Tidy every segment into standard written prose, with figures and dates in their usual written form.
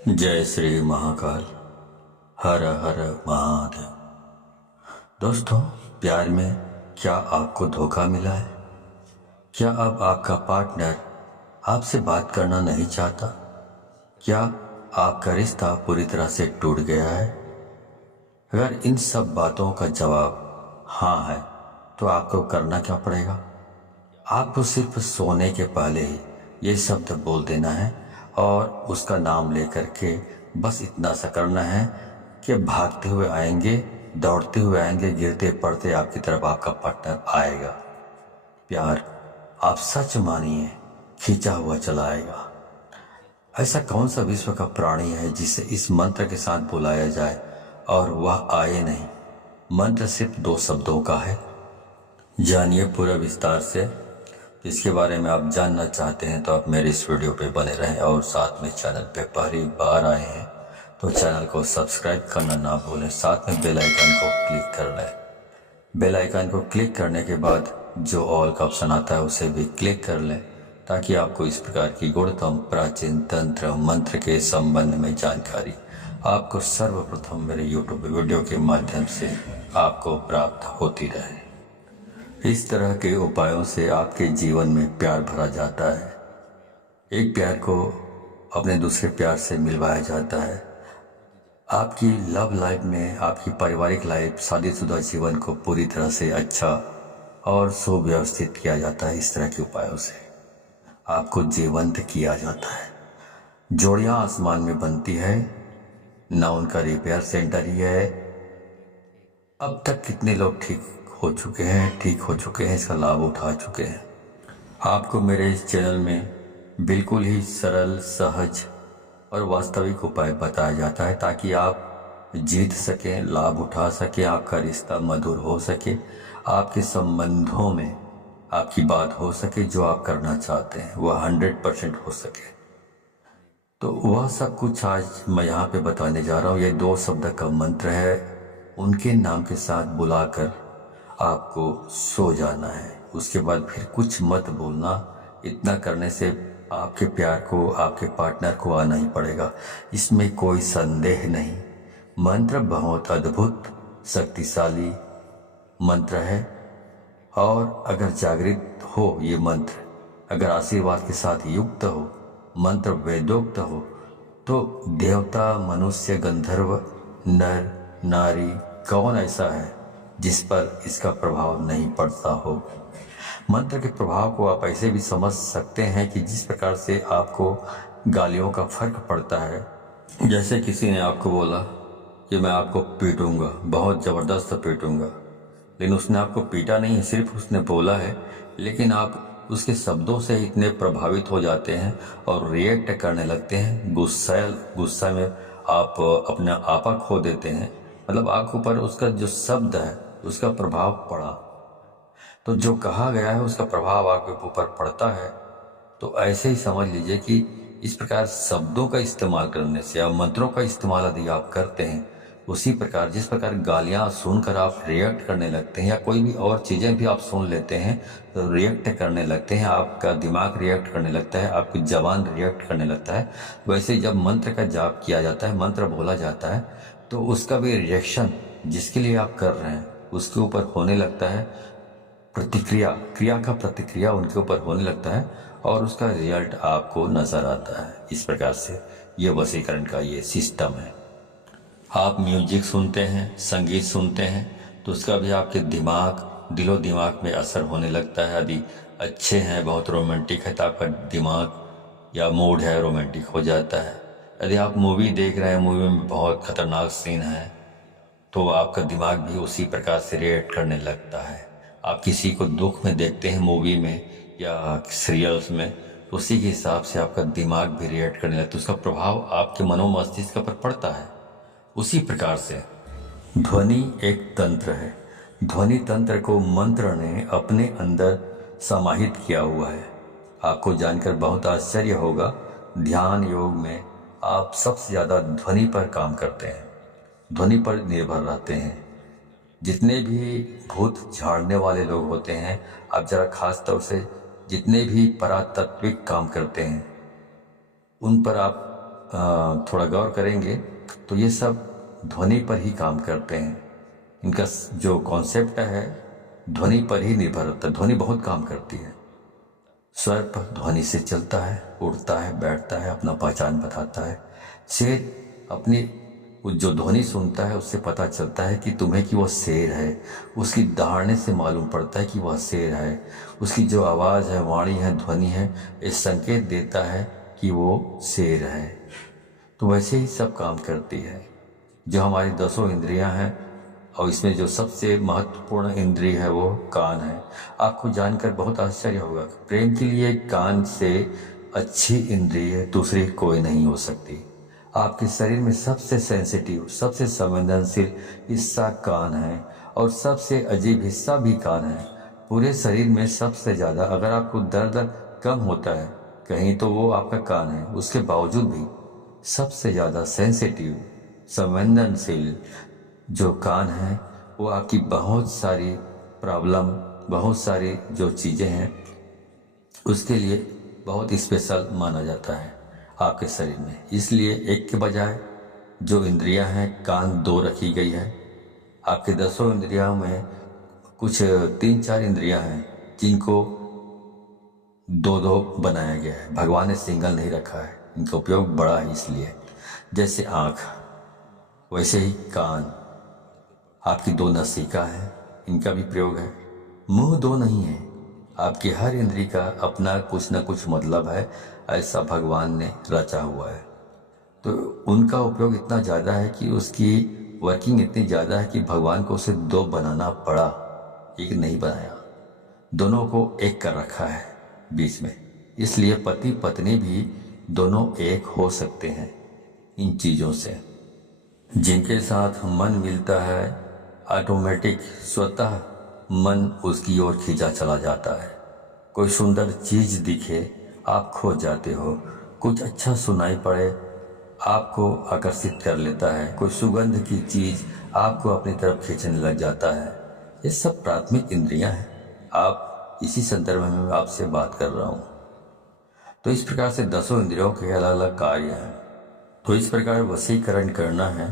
जय श्री महाकाल। हर हर महादेव। दोस्तों, प्यार में क्या आपको धोखा मिला है? क्या अब आपका पार्टनर आपसे बात करना नहीं चाहता? क्या आपका रिश्ता पूरी तरह से टूट गया है? अगर इन सब बातों का जवाब हाँ है तो आपको करना क्या पड़ेगा? आपको सिर्फ सोने के पहले ही ये शब्द बोल देना है और उसका नाम लेकर के बस इतना सा करना है कि भागते हुए आएंगे, दौड़ते हुए आएंगे, गिरते पड़ते आपकी तरफ आपका पार्टनर आएगा। प्यार आप सच मानिए खींचा हुआ चला आएगा। ऐसा कौन सा विश्व का प्राणी है जिसे इस मंत्र के साथ बुलाया जाए और वह आए नहीं? मंत्र सिर्फ 2 शब्दों का है। जानिए पूरा विस्तार से। इसके बारे में आप जानना चाहते हैं तो आप मेरे इस वीडियो पे बने रहें और साथ में चैनल पे पहली बार आए हैं तो चैनल को सब्सक्राइब करना ना भूलें, साथ में बेल आइकन को क्लिक कर लें। बेल आइकन को क्लिक करने के बाद जो ऑल का ऑप्शन आता है उसे भी क्लिक कर लें ताकि आपको इस प्रकार की गुणतम प्राचीन तंत्र मंत्र के संबंध में जानकारी आपको सर्वप्रथम मेरे यूट्यूब वीडियो के माध्यम से आपको प्राप्त होती रहे। इस तरह के उपायों से आपके जीवन में प्यार भरा जाता है। एक प्यार को अपने दूसरे प्यार से मिलवाया जाता है। आपकी लव लाइफ में, आपकी पारिवारिक लाइफ, शादीशुदा जीवन को पूरी तरह से अच्छा और सुव्यवस्थित किया जाता है। इस तरह के उपायों से आपको जीवंत किया जाता है। जोड़ियां आसमान में बनती है, ना उनका रिपेयर सेंटर ही है। अब तक कितने लोग ठीक हो चुके हैं, इसका लाभ उठा चुके हैं। आपको मेरे इस चैनल में बिल्कुल ही सरल, सहज और वास्तविक उपाय बताया जाता है ताकि आप जीत सकें, लाभ उठा सकें, आपका रिश्ता मधुर हो सके, आपके संबंधों में आपकी बात हो सके, जो आप करना चाहते हैं वह 100% हो सके। तो वह सब कुछ आज मैं यहाँ पे बताने जा रहा हूँ। ये 2 शब्द का मंत्र है। उनके नाम के साथ बुलाकर आपको सो जाना है। उसके बाद फिर कुछ मत बोलना। इतना करने से आपके प्यार को, आपके पार्टनर को आना ही पड़ेगा, इसमें कोई संदेह नहीं। मंत्र बहुत अद्भुत, शक्तिशाली मंत्र है और अगर जागृत हो ये मंत्र, अगर आशीर्वाद के साथ युक्त हो, मंत्र वेदोक्त हो, तो देवता, मनुष्य, गंधर्व, नर, नारी, कौन ऐसा है जिस पर इसका प्रभाव नहीं पड़ता हो। मंत्र के प्रभाव को आप ऐसे भी समझ सकते हैं कि जिस प्रकार से आपको गालियों का फर्क पड़ता है। जैसे किसी ने आपको बोला कि मैं आपको पीटूंगा, बहुत ज़बरदस्त पीटूंगा, लेकिन उसने आपको पीटा नहीं है, सिर्फ उसने बोला है, लेकिन आप उसके शब्दों से इतने प्रभावित हो जाते हैं और रिएक्ट करने लगते हैं। गुस्सा में आप अपना आपा खो देते हैं। मतलब आपके ऊपर उसका जो शब्द है उसका प्रभाव पड़ा, तो जो कहा गया है उसका प्रभाव आपके ऊपर पड़ता है। तो ऐसे ही समझ लीजिए कि इस प्रकार शब्दों का इस्तेमाल करने से या मंत्रों का इस्तेमाल यदि आप करते हैं, उसी प्रकार जिस प्रकार गालियां सुनकर आप रिएक्ट करने लगते हैं या कोई भी और चीज़ें भी आप सुन लेते हैं तो रिएक्ट करने लगते हैं, आपका दिमाग रिएक्ट करने लगता है, आपकी जबान रिएक्ट करने लगता है। वैसे जब मंत्र का जाप किया जाता है, मंत्र बोला जाता है, तो उसका भी रिएक्शन जिसके लिए आप कर रहे हैं उसके ऊपर होने लगता है। प्रतिक्रिया, क्रिया का प्रतिक्रिया उनके ऊपर होने लगता है और उसका रिजल्ट आपको नजर आता है। इस प्रकार से ये वशीकरण का ये सिस्टम है। आप म्यूजिक सुनते हैं, संगीत सुनते हैं, तो उसका भी आपके दिमाग, दिलो दिमाग में असर होने लगता है। यदि अच्छे हैं, बहुत रोमांटिक है, तो आपका दिमाग या मूड है रोमांटिक हो जाता है। यदि आप मूवी देख रहे हैं, मूवी में बहुत खतरनाक सीन है, तो आपका दिमाग भी उसी प्रकार से रिएक्ट करने लगता है। आप किसी को दुख में देखते हैं मूवी में या सीरियल्स में, तो उसी के हिसाब से आपका दिमाग भी रिएक्ट करने लगता है, उसका प्रभाव आपके मनोमस्तिष्क पर पड़ता है। उसी प्रकार से ध्वनि एक तंत्र है। ध्वनि तंत्र को मंत्र ने अपने अंदर समाहित किया हुआ है। आपको जानकर बहुत आश्चर्य होगा, ध्यान योग में आप सबसे ज़्यादा ध्वनि पर काम करते हैं, ध्वनि पर निर्भर रहते हैं। जितने भी भूत झाड़ने वाले लोग होते हैं, आप जरा खास तौर से जितने भी परातात्विक काम करते हैं उन पर आप थोड़ा गौर करेंगे तो ये सब ध्वनि पर ही काम करते हैं। इनका जो कॉन्सेप्ट है ध्वनि पर ही निर्भर होता है। ध्वनि बहुत काम करती है। स्वर पर ध्वनि से चलता है, उड़ता है, बैठता है, अपना पहचान बताता है। शेर अपनी जो ध्वनि सुनता है उससे पता चलता है कि तुम्हें कि वह शेर है। उसकी दहाड़ने से मालूम पड़ता है कि वह शेर है। उसकी जो आवाज़ है, वाणी है, ध्वनि है, ये संकेत देता है कि वो शेर है। तो वैसे ही सब काम करती है। जो हमारी 10 इंद्रियां हैं और इसमें जो सबसे महत्वपूर्ण इंद्रिय है वो कान है। आपको जानकर बहुत आश्चर्य होगा, प्रेम के लिए कान से अच्छी इंद्रिय दूसरी कोई नहीं हो सकती। आपके शरीर में सबसे सेंसिटिव, सबसे संवेदनशील हिस्सा कान है और सबसे अजीब हिस्सा भी कान है। पूरे शरीर में सबसे ज़्यादा अगर आपको दर्द कम होता है कहीं तो वो आपका कान है। उसके बावजूद भी सबसे ज़्यादा सेंसिटिव, संवेदनशील जो कान है वो आपकी बहुत सारी प्रॉब्लम, बहुत सारी जो चीज़ें हैं उसके लिए बहुत स्पेशल माना जाता है आपके शरीर में। इसलिए एक के बजाय जो इंद्रियां हैं कान 2 रखी गई है। आपके 10 इंद्रियों में कुछ 3-4 इंद्रियां हैं जिनको 2-2 बनाया गया है। भगवान ने सिंगल नहीं रखा है, इनका उपयोग बड़ा है। इसलिए जैसे आँख वैसे ही कान, आपकी 2 नासिका है, इनका भी प्रयोग है। मुंह 2 नहीं है। आपकी हर इंद्री का अपना कुछ न कुछ मतलब है, ऐसा भगवान ने रचा हुआ है। तो उनका उपयोग इतना ज़्यादा है कि उसकी वर्किंग इतनी ज़्यादा है कि भगवान को उसे 2 बनाना पड़ा, एक नहीं बनाया। दोनों को एक कर रखा है बीच में। इसलिए पति पत्नी भी दोनों एक हो सकते हैं इन चीज़ों से। जिनके साथ मन मिलता है ऑटोमेटिक स्वतः मन उसकी ओर खींचा चला जाता है। कोई सुंदर चीज़ दिखे आप खो जाते हो। कुछ अच्छा सुनाई पड़े आपको आकर्षित कर लेता है। कोई सुगंध की चीज़ आपको अपनी तरफ खींचने लग जाता है। ये सब प्राथमिक इंद्रियां हैं। आप इसी संदर्भ में मैं आपसे बात कर रहा हूँ। तो इस प्रकार से 10 इंद्रियों के अलग अलग कार्य हैं। तो इस प्रकार वशीकरण करना है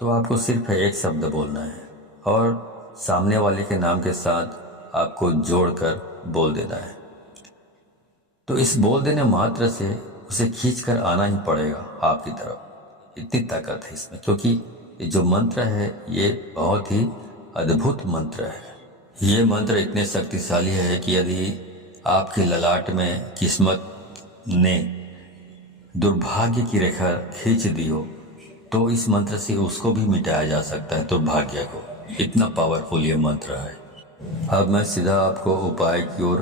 तो आपको सिर्फ एक शब्द बोलना है और सामने वाले के नाम के साथ आपको जोड़कर बोल देना है। तो इस बोल देने मात्र से उसे खींचकर आना ही पड़ेगा आपकी तरफ। इतनी ताकत है इसमें, क्योंकि ये जो मंत्र है ये बहुत ही अद्भुत मंत्र है। ये मंत्र इतने शक्तिशाली है कि यदि आपके ललाट में किस्मत ने दुर्भाग्य की रेखा खींच दी हो तो इस मंत्र से उसको भी मिटाया जा सकता है, दुर्भाग्य को। इतना पावरफुल ये मंत्र है। अब मैं सीधा आपको उपाय की ओर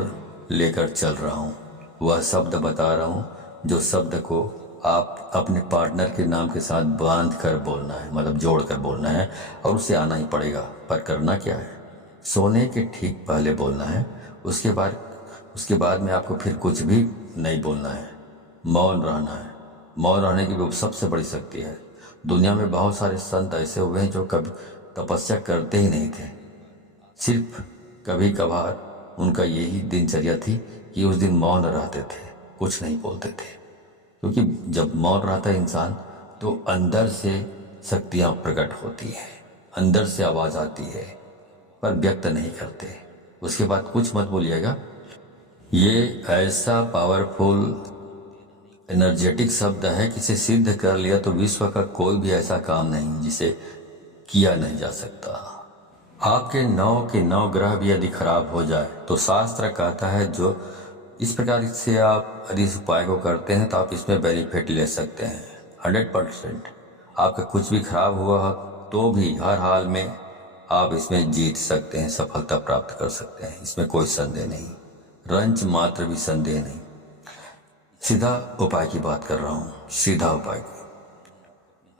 लेकर चल रहा हूँ। वह शब्द बता रहा हूँ जो शब्द को आप अपने पार्टनर के नाम के साथ बांध कर बोलना है, मतलब जोड़ कर बोलना है और उसे आना ही पड़ेगा। पर करना क्या है, सोने के ठीक पहले बोलना है। उसके बाद में आपको फिर कुछ भी नहीं बोलना है, मौन रहना है। मौन रहने की भी सबसे बड़ी शक्ति है। दुनिया में बहुत सारे संत ऐसे हुए हैं जो कभी तपस्या करते ही नहीं थे। सिर्फ कभी कभार उनका यही दिनचर्या थी कि उस दिन मौन रहते थे, कुछ नहीं बोलते थे। क्योंकि जब मौन रहता है इंसान तो अंदर से शक्तियाँ प्रकट होती हैं, अंदर से आवाज़ आती है, पर व्यक्त नहीं करते। उसके बाद कुछ मत बोलिएगा। ये ऐसा पावरफुल एनर्जेटिक शब्द है कि इसे सिद्ध कर लिया तो विश्व का कोई भी ऐसा काम नहीं जिसे किया नहीं जा सकता। आपके 9 के 9 ग्रह भी यदि खराब हो जाए तो शास्त्र कहता है जो इस प्रकार से आप यदि इस उपाय को करते हैं तो आप इसमें बेनिफिट ले सकते हैं 100%। आपका कुछ भी खराब हुआ तो भी हर हाल में आप इसमें जीत सकते हैं, सफलता प्राप्त कर सकते हैं। इसमें कोई संदेह नहीं, रंच मात्र भी संदेह नहीं। सीधा उपाय की बात कर रहा हूँ, सीधा उपाय की।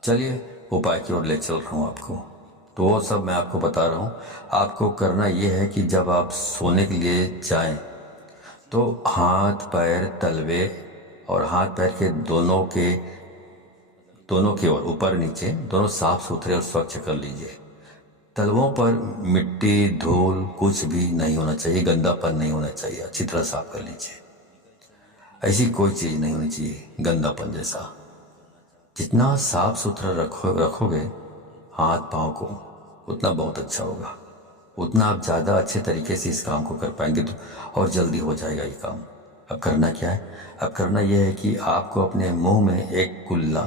चलिए उपाय की ओर ले चल रहा हूँ आपको। तो वो सब मैं आपको बता रहा हूँ। आपको करना ये है कि जब आप सोने के लिए जाएं तो हाथ पैर तलवे और हाथ पैर के दोनों के ओर ऊपर नीचे दोनों साफ सुथरे और स्वच्छ कर लीजिए। तलवों पर मिट्टी धूल कुछ भी नहीं होना चाहिए, गंदापन नहीं होना चाहिए। अच्छी तरह साफ कर लीजिए। ऐसी कोई चीज़ नहीं होनी चाहिए गंदापन जैसा। जितना साफ सुथरा रखोगे हाथ पाँव को, उतना बहुत अच्छा होगा, उतना आप ज़्यादा अच्छे तरीके से इस काम को कर पाएंगे तो और जल्दी हो जाएगा ये काम। अब करना क्या है? अब करना यह है कि आपको अपने मुंह में एक कुल्ला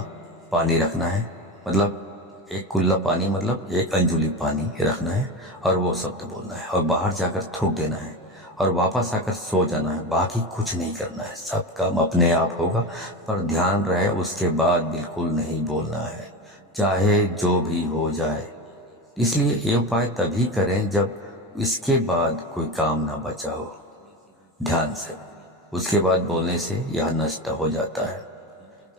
पानी रखना है, मतलब एक कुल्ला पानी मतलब एक अंजुली पानी रखना है और वो शब्द बोलना है और बाहर जाकर थूक देना है और वापस आकर सो जाना है। बाकी कुछ नहीं करना है, सब काम अपने आप होगा। पर ध्यान रहे उसके बाद बिल्कुल नहीं बोलना है, चाहे जो भी हो जाए। इसलिए ये उपाय तभी करें जब इसके बाद कोई काम ना बचा हो। ध्यान से उसके बाद बोलने से यह नष्ट हो जाता है,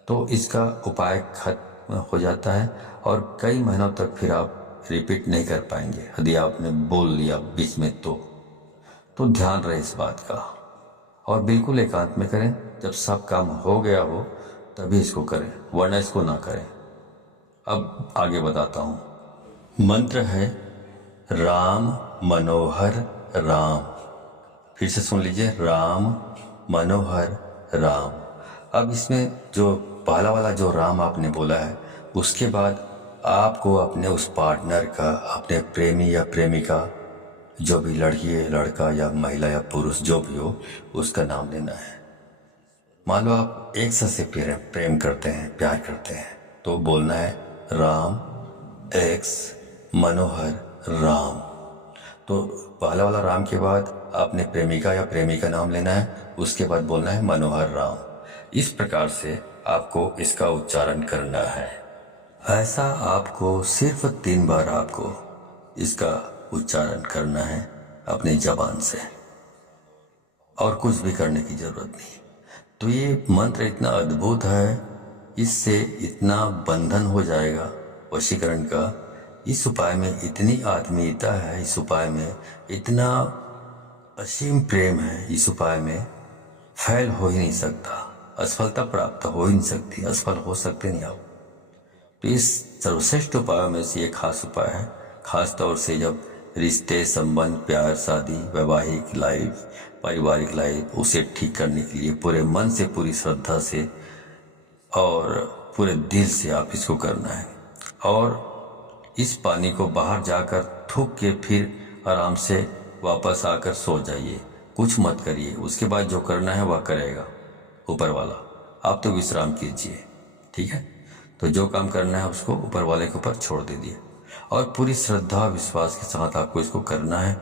तो इसका उपाय खत्म हो जाता है और कई महीनों तक फिर आप रिपीट नहीं कर पाएंगे यदि आपने बोल लिया बीच में तो ध्यान रहे इस बात का। और बिल्कुल एकांत में करें, जब सब काम हो गया हो तभी इसको करें, वरना इसको ना करें। अब आगे बताता हूँ। मंत्र है राम मनोहर राम। फिर से सुन लीजिए, राम मनोहर राम। अब इसमें जो पहला वाला जो राम आपने बोला है, उसके बाद आपको अपने उस पार्टनर का, अपने प्रेमी या प्रेमिका, जो भी लड़की है, लड़का या महिला या पुरुष जो भी हो, उसका नाम लेना है। मान लो आप एक से प्रेम करते हैं, प्यार करते हैं, तो बोलना है राम एक्स मनोहर राम। तो पहला वाला राम के बाद आपने प्रेमिका या प्रेमी का नाम लेना है, उसके बाद बोलना है मनोहर राम। इस प्रकार से आपको इसका उच्चारण करना है। ऐसा आपको सिर्फ 3 बार आपको इसका उच्चारण करना है अपनी जबान से, और कुछ भी करने की जरूरत नहीं। तो ये मंत्र इतना अद्भुत है, इससे इतना बंधन हो जाएगा वशीकरण का। इस उपाय में इतनी आत्मीयता है, इस उपाय में इतना असीम प्रेम है, इस उपाय में फैल हो ही नहीं सकता, असफलता प्राप्त हो ही नहीं सकती, असफल हो सकते नहीं आप। तो इस सर्वश्रेष्ठ उपायों में से ये खास उपाय है, खास तौर से जब रिश्ते, संबंध, प्यार, शादी, वैवाहिक लाइफ, पारिवारिक लाइफ, उसे ठीक करने के लिए पूरे मन से, पूरी श्रद्धा से और पूरे दिल से आप इसको करना है। और इस पानी को बाहर जाकर थूक के फिर आराम से वापस आकर सो जाइए, कुछ मत करिए। उसके बाद जो करना है वह करेगा ऊपर वाला, आप तो विश्राम कीजिए, ठीक है। तो जो काम करना है उसको ऊपर वाले के ऊपर छोड़ दीजिए और पूरी श्रद्धा विश्वास के साथ आपको इसको करना है।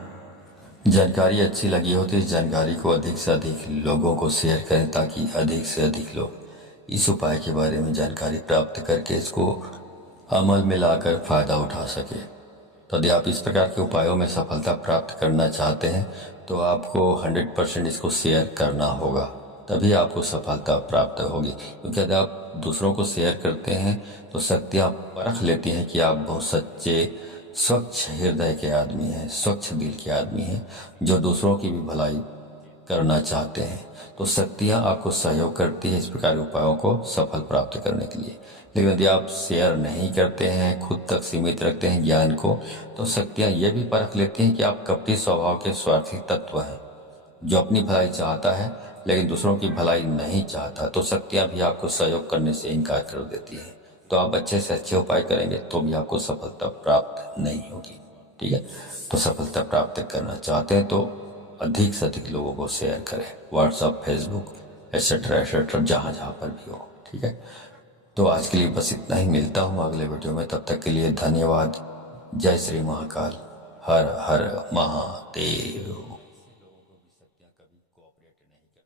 जानकारी अच्छी लगी हो तो इस जानकारी को अधिक से अधिक लोगों को शेयर करें, ताकि अधिक से अधिक लोग इस उपाय के बारे में जानकारी प्राप्त करके इसको अमल में लाकर फायदा उठा सके। तो यदि आप इस प्रकार के उपायों में सफलता प्राप्त करना चाहते हैं तो आपको 100% इसको शेयर करना होगा, तभी आपको सफलता प्राप्त होगी। क्योंकि यदि आप दूसरों को शेयर करते हैं तो शक्तियाँ परख लेती हैं कि आप बहुत सच्चे, स्वच्छ हृदय के आदमी हैं, स्वच्छ दिल के आदमी हैं, जो दूसरों की भी भलाई करना चाहते हैं। तो शक्तियाँ आपको सहयोग करती है इस प्रकार के उपायों को सफल प्राप्त करने के लिए। लेकिन यदि आप शेयर नहीं करते हैं, खुद तक सीमित रखते हैं ज्ञान को, तो शक्तियाँ ये भी परख लेती हैं कि आप कपटी स्वभाव के स्वार्थी तत्व हैं, जो अपनी भलाई चाहता है लेकिन दूसरों की भलाई नहीं चाहता। तो शक्तियाँ भी आपको सहयोग करने से इनकार कर देती है। तो आप अच्छे से अच्छे उपाय करेंगे तो भी आपको सफलता प्राप्त नहीं होगी, ठीक है। तो सफलता प्राप्त करना चाहते हैं तो अधिक से अधिक लोगों को शेयर करें, व्हाट्सएप, फेसबुक, एट्सेट्रा एट्सेट्रा, जहाँ जहाँ पर भी हो, ठीक है। तो आज के लिए बस इतना ही, मिलता हूँ अगले वीडियो में, तब तक के लिए धन्यवाद। जय श्री महाकाल, हर हर महादेव।